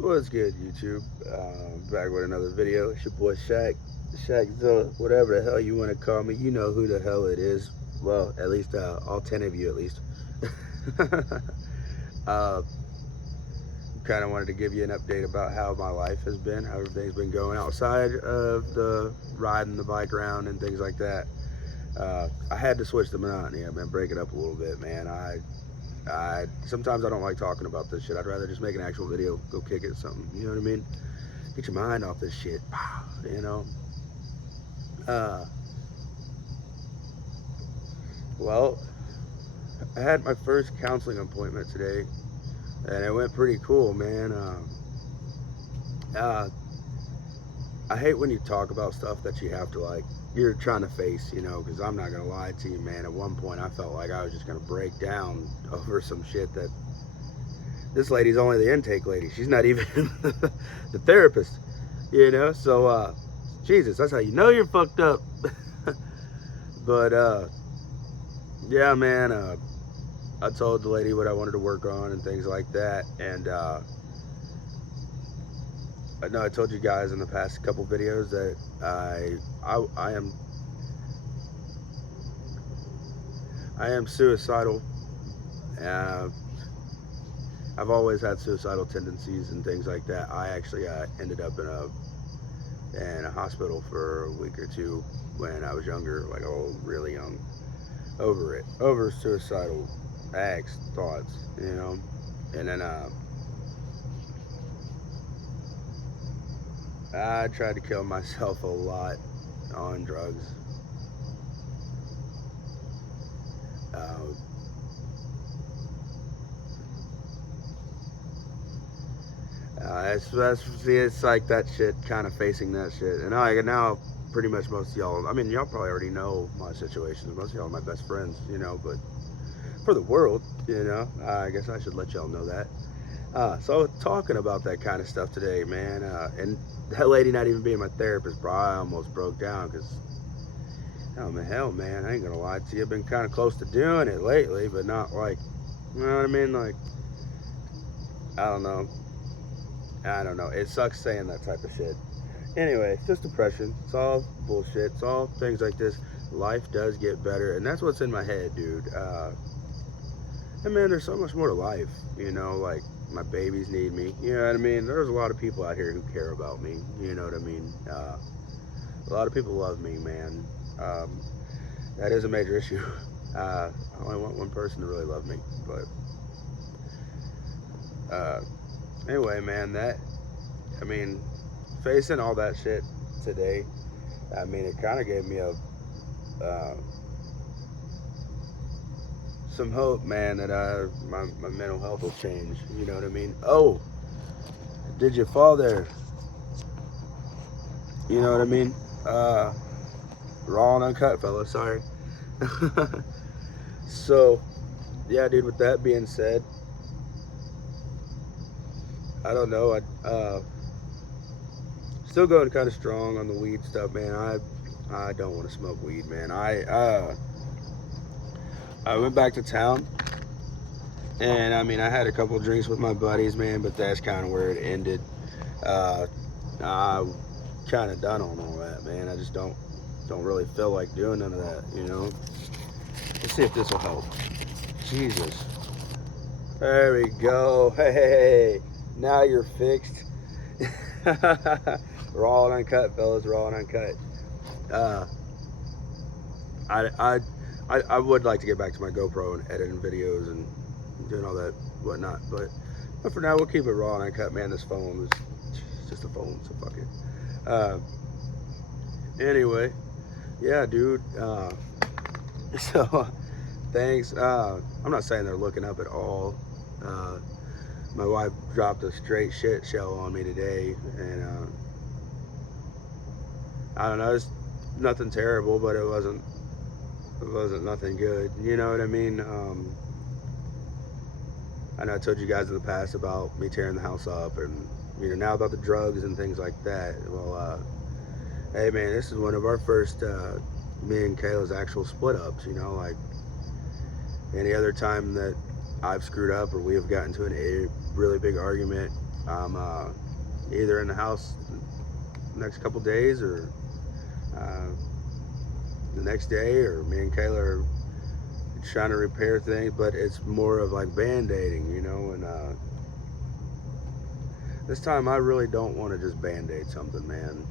What's good, YouTube? Back with another video. It's your boy Shaqzilla, whatever the hell you want to call me. You know who the hell it is. Well, at least all 10 of you, at least. uh, kind of wanted to give you an update about how my life has been, how everything's been going outside of the riding the bike around and things like that. I had to switch the monotony. I've been breaking up a little bit, man. I sometimes I don't like talking about this shit. I'd rather just make an actual video, go kick it, something. You know what I mean? Get your mind off this shit. You know. Uh, well, I had my first counseling appointment today, and it went pretty cool, man. Uh, I hate when you talk about stuff that you have to like. You're trying to face, you know, because I'm not gonna lie to you, man. At one point, I felt like I was just gonna break down over some shit that this lady's only the intake lady. She's not even the therapist, you know. So, Jesus, that's how you know you're fucked up. But yeah, man. I told the lady what I wanted to work on and things like that. And I know I told you guys in the past couple videos that I am suicidal. Uh, I've always had suicidal tendencies and things like that. I actually ended up in a hospital for a week or two when I was younger, like really young, over suicidal acts, thoughts, you know. And then I tried to kill myself a lot on drugs. Uh, it's like that shit, kind of facing that shit. And now pretty much most of y'all, I mean, y'all probably already know my situations. Most of y'all are my best friends, you know, but for the world, you know, I guess I should let y'all know that. So talking about that kind of stuff today, man, and that lady not even being my therapist, bro, I almost broke down because, oh man, hell, man, I ain't gonna lie to you, I've been kind of close to doing it lately, but not like, you know what I mean? Like, I don't know, I don't know. It sucks saying that type of shit. Anyway, it's just depression. It's all bullshit. It's all things like this. Life does get better, and that's what's in my head, dude. And man, there's so much more to life. You know, like my babies need me. You know what I mean? There's a lot of people out here who care about me. You know what I mean? A lot of people love me, man. Um, that is a major issue. I only want one person to really love me. But uh, anyway, man, I mean, facing all that shit today, I mean, it kind of gave me uh, some hope, man, that my mental health will change. You know what I mean? Oh, did you fall there? You know what I mean? Uh, Raw and uncut, fella. Sorry. So, yeah, dude. With that being said, I don't know. I still going kind of strong on the weed stuff, man. I don't want to smoke weed, man. I went back to town, and I mean, I had a couple drinks with my buddies, man, but that's kind of where it ended. Uh, I kind of done on all that, man. I just don't really feel like doing none of that, you know. Let's see if this will help. Jesus. There we go. Hey, now you're fixed. Raw and uncut, fellas. Raw and uncut. Uh, I, I, I would like to get back to my GoPro and editing videos and doing all that whatnot, but for now we'll keep it raw and uncut, man. This phone is just a phone, so fuck it. Uh, anyway, yeah, dude. So thanks. I'm not saying they're looking up at all. Uh, my wife dropped a straight shit shell on me today, and I don't know. It's nothing terrible, but it wasn't nothing good. You know what I mean? I know I told you guys in the past about me tearing the house up, and now about the drugs and things like that. Well, hey man, this is one of our first me and Kayla's actual split ups. Like any other time that I've screwed up or we have gotten to a really big argument, I'm either in the house next couple days or uh, the next day, or me and Kayla are trying to repair things, but it's more of like band-aiding, you know. And this time I really don't want to just band-aid something, man.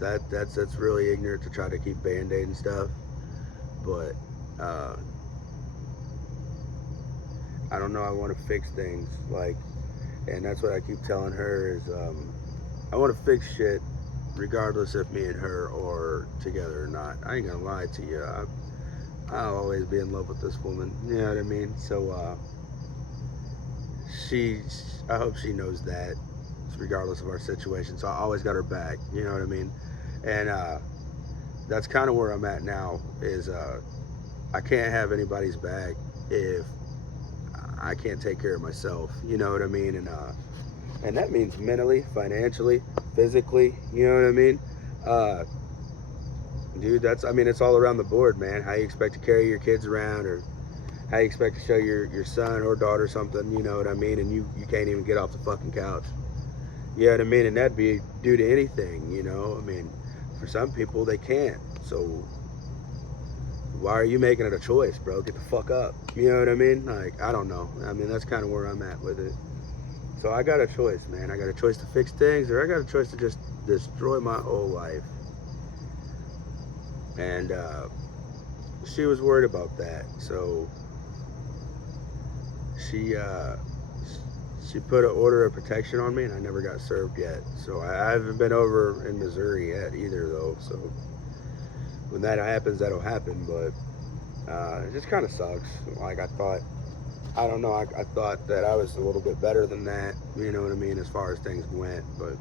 That's really ignorant to try to keep band-aiding stuff, but uh, I don't know. I want to fix things, like, and that's what I keep telling her is I want to fix shit, regardless if me and her are together or not. I ain't gonna lie to you. I'll always be in love with this woman. You know what I mean? So she, I hope she knows that, regardless of our situation. So I always got her back. You know what I mean? And that's kind of where I'm at now. Is I can't have anybody's back if I can't take care of myself. You know what I mean? And that means mentally, financially, physically. You know what I mean? Uh, Dude, that's, I mean, it's all around the board, man. How you expect to carry your kids around, or how you expect to show your son or daughter something, you know what I mean? And you can't even get off the fucking couch. You know what I mean? And that'd be due to anything, you know? I mean, for some people, they can't. So why are you making it a choice, bro? Get the fuck up. You know what I mean? Like, I don't know. I mean, that's kind of where I'm at with it. So I got a choice, man. I got a choice to fix things, or I got a choice to just destroy my whole life. And she was worried about that, so she she put an order of protection on me, and I never got served yet. So I haven't been over in Missouri yet either, though. So when that happens, that'll happen. But it just kind of sucks. Like, I don't know. I thought that I was a little bit better than that. You know what I mean, as far as things went. But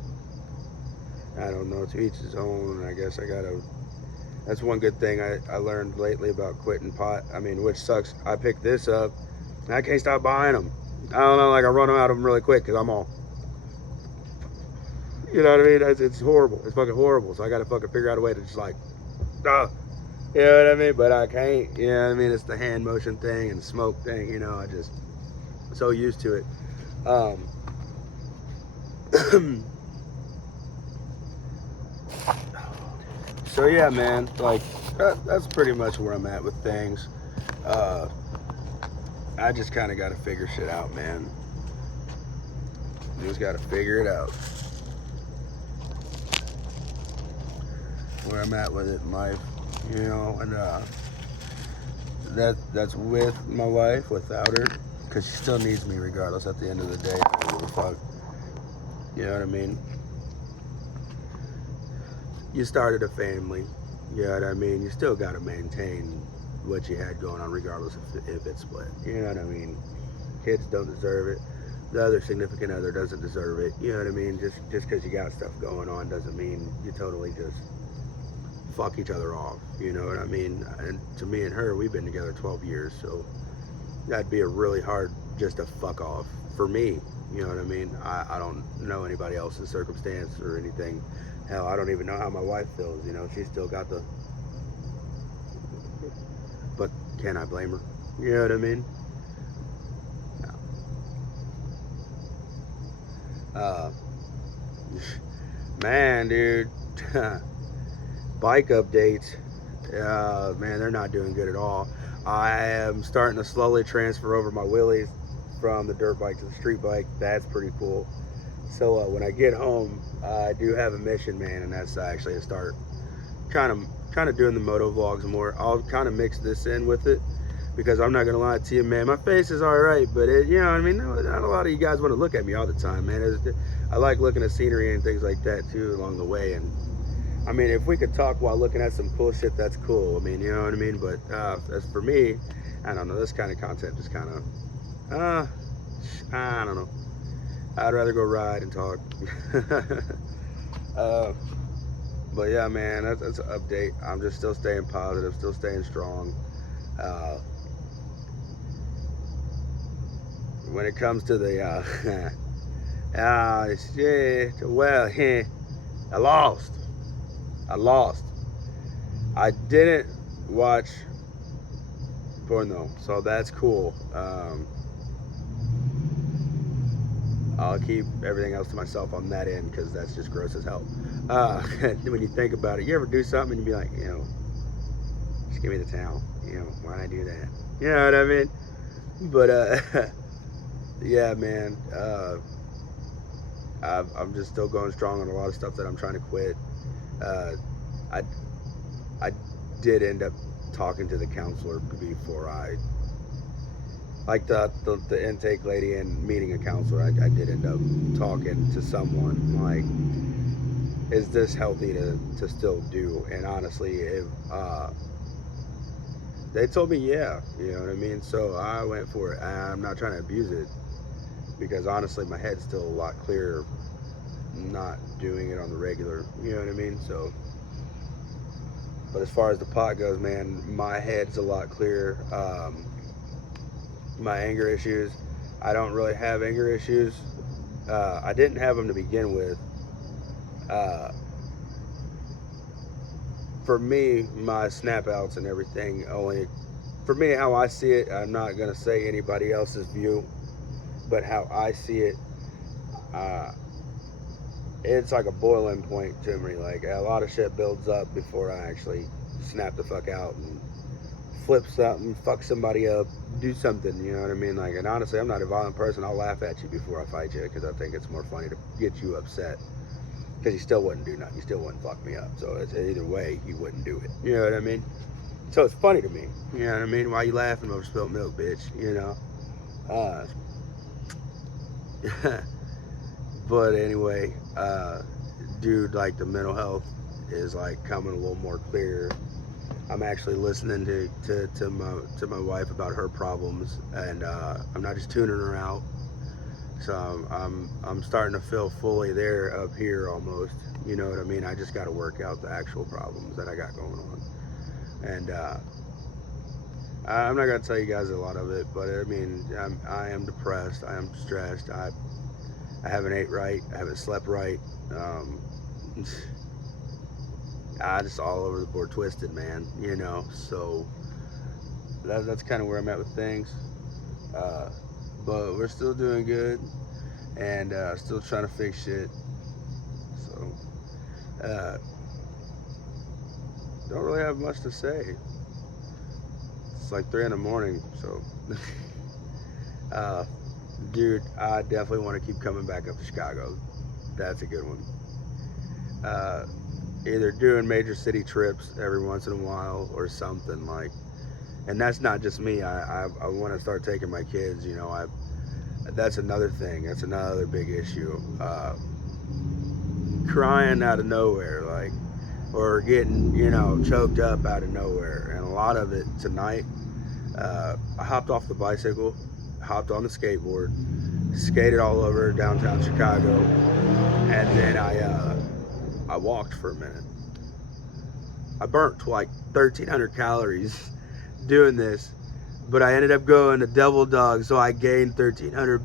I don't know. To each his own. I guess I gotta. That's one good thing I learned lately about quitting pot. I mean, which sucks. I picked this up, and I can't stop buying them. I don't know, like I run them out of them really quick because I'm all, you know what I mean? It's horrible. It's fucking horrible. So I got to fucking figure out a way to just like, you know what I mean? But I can't. You know what I mean? It's the hand motion thing and the smoke thing. You know, I just so used to it. Um, so yeah, man. Like that's pretty much where I'm at with things. Uh, I just kind of got to figure shit out, man. You just got to figure it out. Where I'm at with it in life, you know, and that's with my wife, without her, because she still needs me regardless. At the end of the day, I don't give a fuck. You know what I mean? You started a family. You know what I mean? You still got to maintain what you had going on, regardless if it's split. You know what I mean? Kids don't deserve it. The other significant other doesn't deserve it. You know what I mean? Just because you got stuff going on doesn't mean you totally just fuck each other off. You know what I mean? And to me and her, we've been together 12 years, so that'd be a really hard just to fuck off for me. You know what I mean? I don't know anybody else's circumstance or anything. Hell, I don't even know how my wife feels. You know, she's still got the. But can I blame her? You know what I mean? No. Man, dude. Bike updates. Man, they're not doing good at all. I am starting to slowly transfer over my wheelies from the dirt bike to the street bike. That's pretty cool. So when I get home, I do have a mission, man, and that's actually to start kind of doing the moto vlogs more. I'll kind of mix this in with it because I'm not gonna lie to you, man. My face is all right, but you know what I mean. Not a lot of you guys want to look at me all the time, man. I like looking at scenery and things like that too along the way. And I mean, if we could talk while looking at some cool shit, that's cool. I mean, you know what I mean. But as for me, I don't know. This kind of content just kind of, I don't know. I'd rather go ride and talk. uh, but yeah, man, that's an update. I'm just still staying positive, still staying strong. Uh, when it comes to the, shit, well, I lost. I didn't watch porno, so that's cool. I'll keep everything else to myself on that end because that's just gross as hell. When you think about it, you ever do something and you be like, just give me the towel. Why'd I do that? You know what I mean? But yeah, man. I'm just still going strong on a lot of stuff that I'm trying to quit. Uh, I I did end up talking to the counselor before I like the intake lady and meeting a counselor. I did end up talking to someone like, is this healthy to still do? And honestly, they told me yeah, you know what I mean. So I went for it. I'm not trying to abuse it because honestly, my head's still a lot clearer not doing it on the regular. You know what I mean? So, but as far as the pot goes, man, my head's a lot clearer. My anger issues, I don't really have anger issues. I didn't have them to begin with. Uh, for me, my snap outs and everything only, for me, how I see it, I'm not going to say anybody else's view, but how I see it, uh, it's like a boiling point to me. Like a lot of shit builds up before I actually snap the fuck out and flip something, fuck somebody up, do something. You know what I mean? Like, and honestly, I'm not a violent person. I'll laugh at you before I fight you because I think it's more funny to get you upset because you still wouldn't do nothing. You still wouldn't fuck me up. So it's either way, you wouldn't do it. You know what I mean? So it's funny to me. You know what I mean? Why you laughing over spilt milk, bitch? You know. Uh, but anyway, dude, like the mental health is like coming a little more clear. I'm actually listening to my wife about her problems, and I'm not just tuning her out. So I'm starting to feel fully there up here almost. You know what I mean? I just got to work out the actual problems that I got going on, and I'm not gonna tell you guys a lot of it, but I mean I am depressed. I am stressed. I haven't ate right. I haven't slept right. Um, I just all over the board twisted, man. So that's kind of where I'm at with things. Uh, but we're still doing good and still trying to fix shit. So uh, don't really have much to say. It's like 3 in the morning, so uh, dude, I definitely want to keep coming back up to Chicago. That's a good one. Uh, Either doing major city trips every once in a while or something like, and that's not just me. I want to start taking my kids. That's another thing. That's another big issue. Crying out of nowhere, like, or getting choked up out of nowhere, and a lot of it tonight. I hopped off the bicycle, hopped on the skateboard, skated all over downtown Chicago, and then I walked for a minute. I burnt like 1,300 calories doing this, but I ended up going to double dog, so I gained 1,300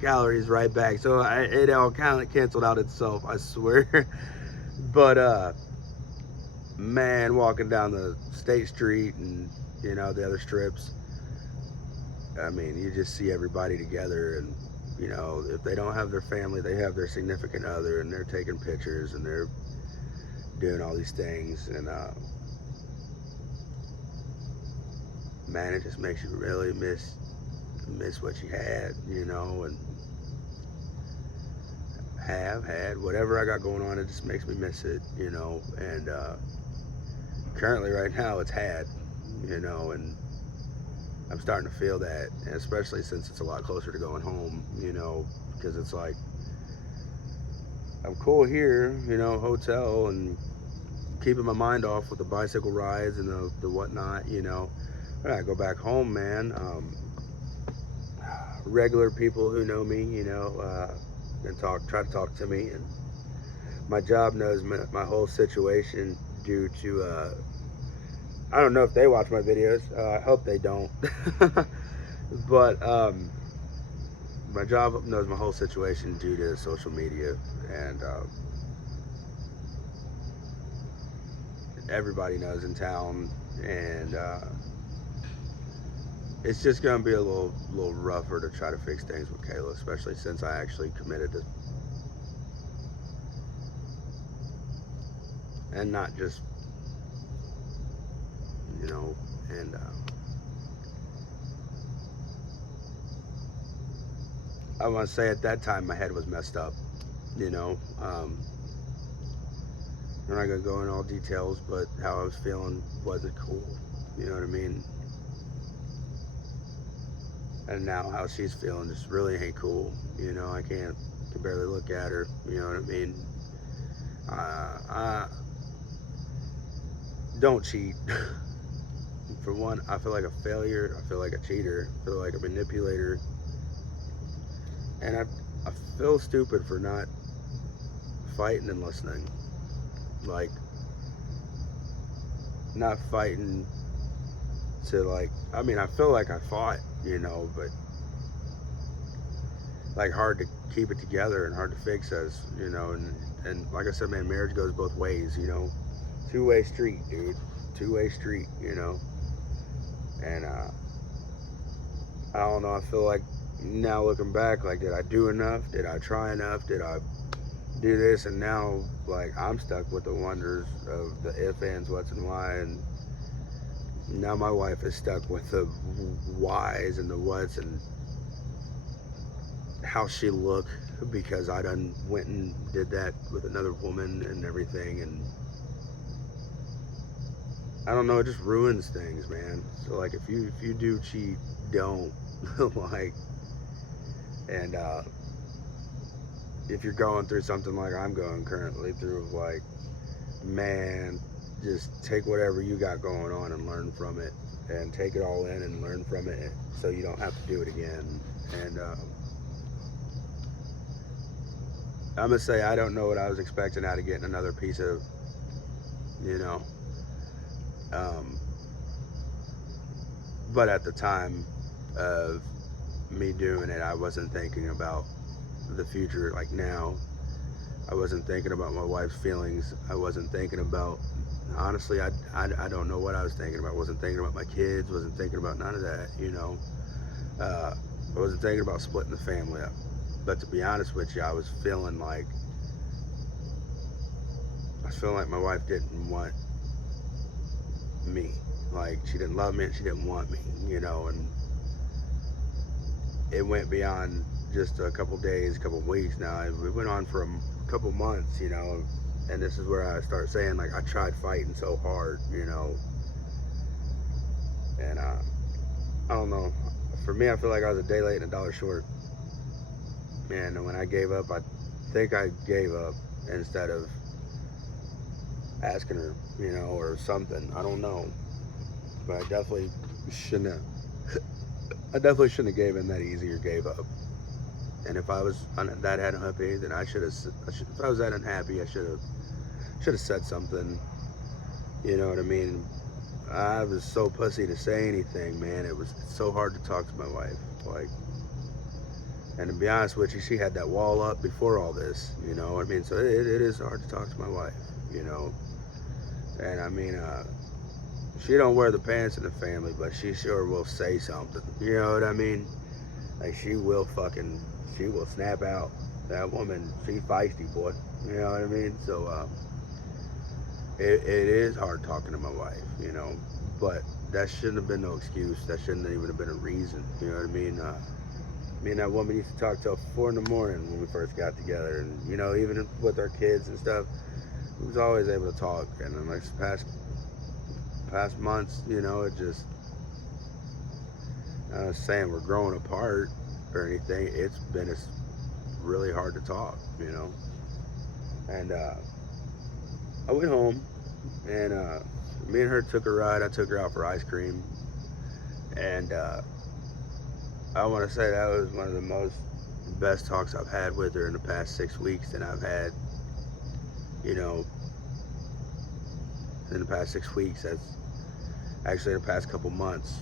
calories right back. So it all kind of canceled out itself, I swear. But man, walking down the State Street and the other strips, I mean, you just see everybody together, and if they don't have their family, they have their significant other, and they're taking pictures and they're doing all these things, and man, it just makes you really miss what you had, and have had whatever I got going on. It just makes me miss it, and currently right now it's had, and I'm starting to feel that, and especially since it's a lot closer to going home, because it's like I'm cool here, hotel, and keeping my mind off with the bicycle rides and the whatnot, When I go back home, man, regular people who know me, and try to talk to me, and my job knows my whole situation due to, I don't know if they watch my videos, I hope they don't, but my job knows my whole situation due to social media, and everybody knows in town, and it's just gonna be a little rougher to try to fix things with Kayla, especially since I actually committed to, and not just, you know, and I want to say at that time my head was messed up, you know. I'm not gonna go in all details, but how I was feeling wasn't cool, you know what I mean. And now how she's feeling just really ain't cool, you know. I can barely look at her, you know what I mean. I don't cheat. For one, I feel like a failure. I feel like a cheater. I feel like a manipulator, and I feel stupid for not fighting and listening. Like not fighting to like. I mean, I feel like I fought, you know, but like hard to keep it together and hard to fix us, you know. And like I said, man, marriage goes both ways, you know. Two-way street, dude. Two-way street, you know. And I don't know. I feel like now looking back, like, did I do enough? Did I try enough? Did I do this? And now, like, I'm stuck with the wonders of the if, ands, what's, and why. And now my wife is stuck with the whys and the whats and how she look because I done went and did that with another woman and everything. And I don't know. It just ruins things, man. So like, if you do cheat, don't like. And if you're going through something like I'm going currently through, like, man, just take whatever you got going on and learn from it, and take it all in and learn from it, so you don't have to do it again. And I'm gonna say I don't know what I was expecting out of getting another piece of, you know. Um, but at the time of me doing it, I wasn't thinking about the future. Like now, I wasn't thinking about my wife's feelings. I wasn't thinking about, honestly, I don't know what I was thinking about. I wasn't thinking about my kids. Wasn't thinking about none of that, you know. Uh, I wasn't thinking about splitting the family up. But to be honest with you, I was feeling like my wife didn't want me. Like she didn't love me and she didn't want me, you know. And it went beyond just a couple days, a couple weeks. Now it went on for a couple months, you know. And this is where I start saying, like, I tried fighting so hard, you know. And I don't know. For me, I feel like I was a day late and a dollar short. And when I gave up, I think I gave up instead of asking her, you know, or something. I don't know. But shouldn't have. I definitely shouldn't have gave in that easy or gave up. And if I was that unhappy, then I should have. If I was that unhappy, I should have said something. You know what I mean? I was so pussy to say anything, man. It's so hard to talk to my wife. Like, and to be honest with you, she had that wall up before all this. You know what I mean? So it is hard to talk to my wife. You know, and I mean, she don't wear the pants in the family, but she sure will say something. You know what I mean? Like she will snap out. That woman, she feisty, boy. You know what I mean? So it is hard talking to my wife, you know. But that shouldn't have been no excuse. That shouldn't even have been a reason. You know what I mean? Me and that woman used to talk till 4 in the morning when we first got together, and you know, even with our kids and stuff, we was always able to talk. And in like past months, you know, it just, I was saying we're growing apart or anything. It's really hard to talk, you know. And I went home, and me and her took a ride. I took her out for ice cream, and I want to say that was one of the best talks I've had with her in the past 6 weeks that I've had, you know, in the past 6 weeks. That's actually the past couple months,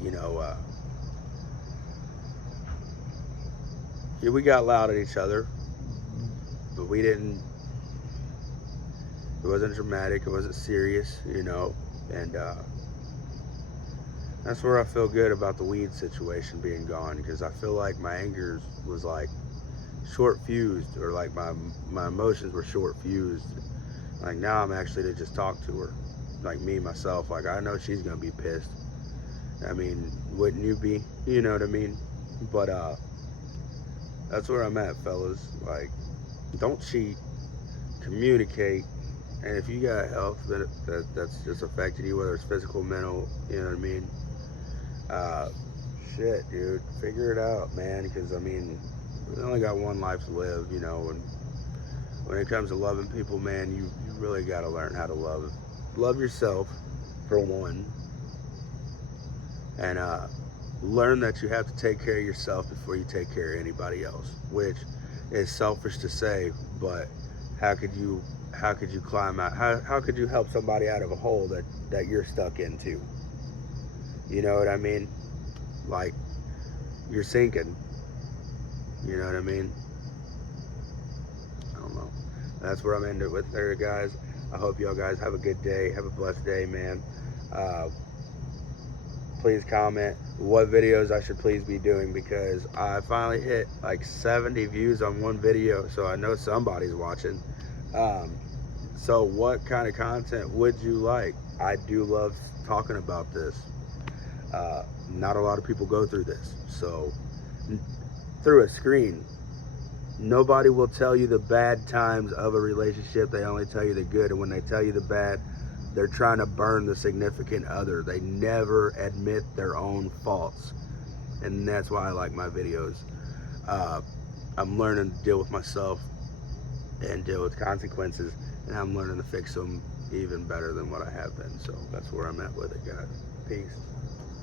you know. Yeah, we got loud at each other, but we didn't. It wasn't dramatic. It wasn't serious, you know. And That's where I feel good about the weed situation being gone, because I feel like my anger was like short fused, or like my emotions were short fused. Like now I'm actually to just talk to her, like me myself. Like I know she's gonna be pissed. I mean, wouldn't you be? You know what I mean? But that's where I'm at, fellas. Like, don't cheat, communicate, and if you got health that's just affecting you, whether it's physical, mental, you know what I mean? Uh, shit, dude, figure it out, man. Because I mean, we only got one life to live, you know. And when it comes to loving people, man, you really got to learn how to love yourself for one, and learn that you have to take care of yourself before you take care of anybody else, which is selfish to say, but how could you climb out, how could you help somebody out of a hole that you're stuck into? You know what I mean? Like, you're sinking, you know what I mean? I don't know. That's where I'm ending it with there, guys. I hope y'all guys have a good day, have a blessed day, man. uh, please comment what videos I should please be doing, because I finally hit like 70 views on one video, so I know somebody's watching. Um, so what kind of content would you like? I do love talking about this. Not a lot of people go through this, so through a screen. Nobody will tell you the bad times of a relationship. They only tell you the good, and when they tell you the bad, they're trying to burn the significant other. They never admit their own faults, and that's why I like my videos. uh, I'm learning to deal with myself and deal with consequences, and I'm learning to fix them even better than what I have been. So that's where I'm at with it, guys. Peace.